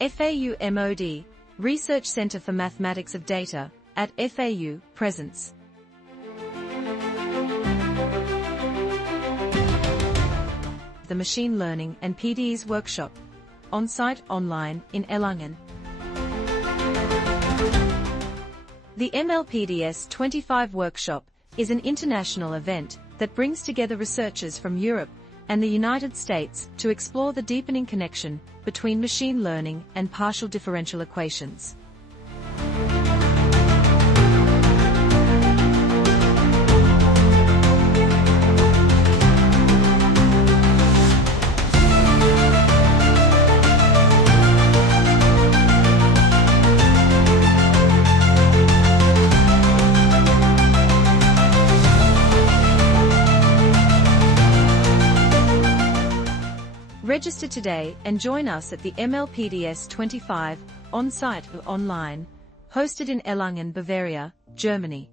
FAU MOD, Research Center for Mathematics of Data, at FAU, presents the Machine Learning and PDEs Workshop, on-site, online, in Erlangen. The MLPDES25 workshop is an international event that brings together researchers from Europe and the United States to explore the deepening connection between machine learning and partial differential equations. Register today and join us at the MLPDES25, on-site or online, hosted in Erlangen, Bavaria, Germany.